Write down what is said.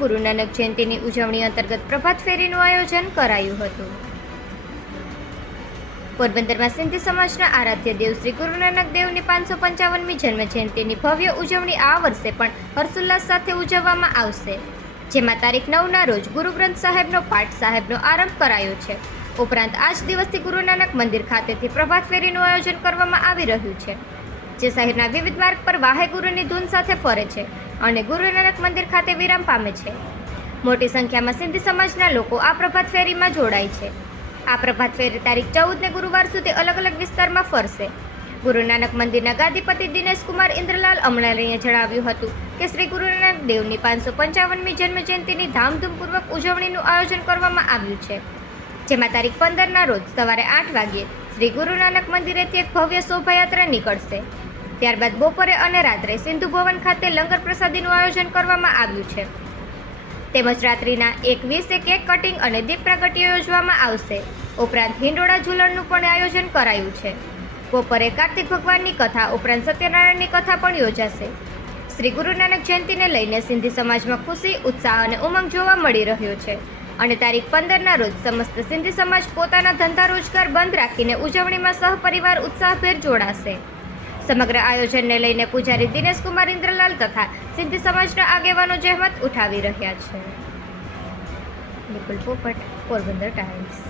ગુરુ નાનક જયંતિની ઉજવણી અંતર્ગત પ્રભાત ફેરીનું આયોજન કરાયું હતું. પોરબંદરમાં સિંધી સમાજના આરાધ્ય દેવ શ્રી ગુરુ નાનક દેવની પાંચસો પંચાવનમી જન્મ જયંતિની ભવ્ય ઉજવણી આ વર્ષે પણ હર્ષોલ્લાસ સાથે ઉજવવામાં આવશે. જેમાં તારીખ નવના રોજ ગુરુ ગ્રંથ સાહેબનો પાઠ સાહેબનો આરંભ કરાયો છે. ઉપરાંત આજ દિવસથી ગુરુ નાનક મંદિર ખાતેથી પ્રભાત ફેરીનું આયોજન કરવામાં આવી રહ્યું છે. જે શહેરના વિવિધ માર્ગ પર વાહેગુરુની ધૂન સાથે ફરે છે. અને ગુરુ નાનક મંદિર ખાતે વિરામ પામે છે. મોટી સંખ્યામાં સિંધી સમાજના લોકો આ પ્રભાત ફેરીમાં જોડાય છે. આ પ્રભાત ફેરી તારીખ ચૌદને ગુરુવાર સુધી અલગ અલગ વિસ્તારમાં ફરશે. ગુરુ નાનક મંદિરના ગાદીપતિ દિનેશ કુમાર ઇન્દ્રલાલ અમલાણીએ જણાવ્યું હતું કે શ્રી ગુરુ નાનક દેવની પાંચસો પંચાવનમી જન્મજયંતિની ધામધૂમપૂર્વક ઉજવણીનું આયોજન કરવામાં આવ્યું છે. જેમાં તારીખ પંદરના રોજ સવારે આઠ વાગ્યે શ્રી ગુરુ નાનક મંદિરેથી એક ભવ્ય શોભાયાત્રા નીકળશે. ત્યારબાદ બપોરે અને રાત્રે સિંધુ ભવન ખાતે લંગર પ્રસાદીનું આયોજન કરવામાં આવ્યું છે. તેમજ રાત્રિના એક વીસે કેક કટિંગ અને દીપ પ્રાગટ્ય યોજવામાં આવશે. ઉપરાંત હિંડોળા ઝૂલણનું પણ આયોજન કરાયું છે. બપોરે કાર્તિક ભગવાનની કથા, ઉપરાંત સત્યનારાયણની કથા પણ યોજાશે. શ્રી ગુરુ નાનક જયંતિને લઈને સિંધી સમાજમાં ખુશી, ઉત્સાહ અને ઉમંગ જોવા મળી રહ્યો છે. અને તારીખ પંદરના રોજ સમસ્ત સિંધી સમાજ પોતાના ધંધા રોજગાર બંધ રાખીને ઉજવણીમાં સહપરિવાર ઉત્સાહભેર જોડાશે. સમગ્ર આયોજનને લઈને પૂજારી દિનેશ કુમાર, ઇન્દ્રલાલ તથા સિંધ સમાજના આગેવાનો જહેમત ઉઠાવી રહ્યા છે. નિકુલ પોપટ, પોરબંદર ટાઈમ્સ.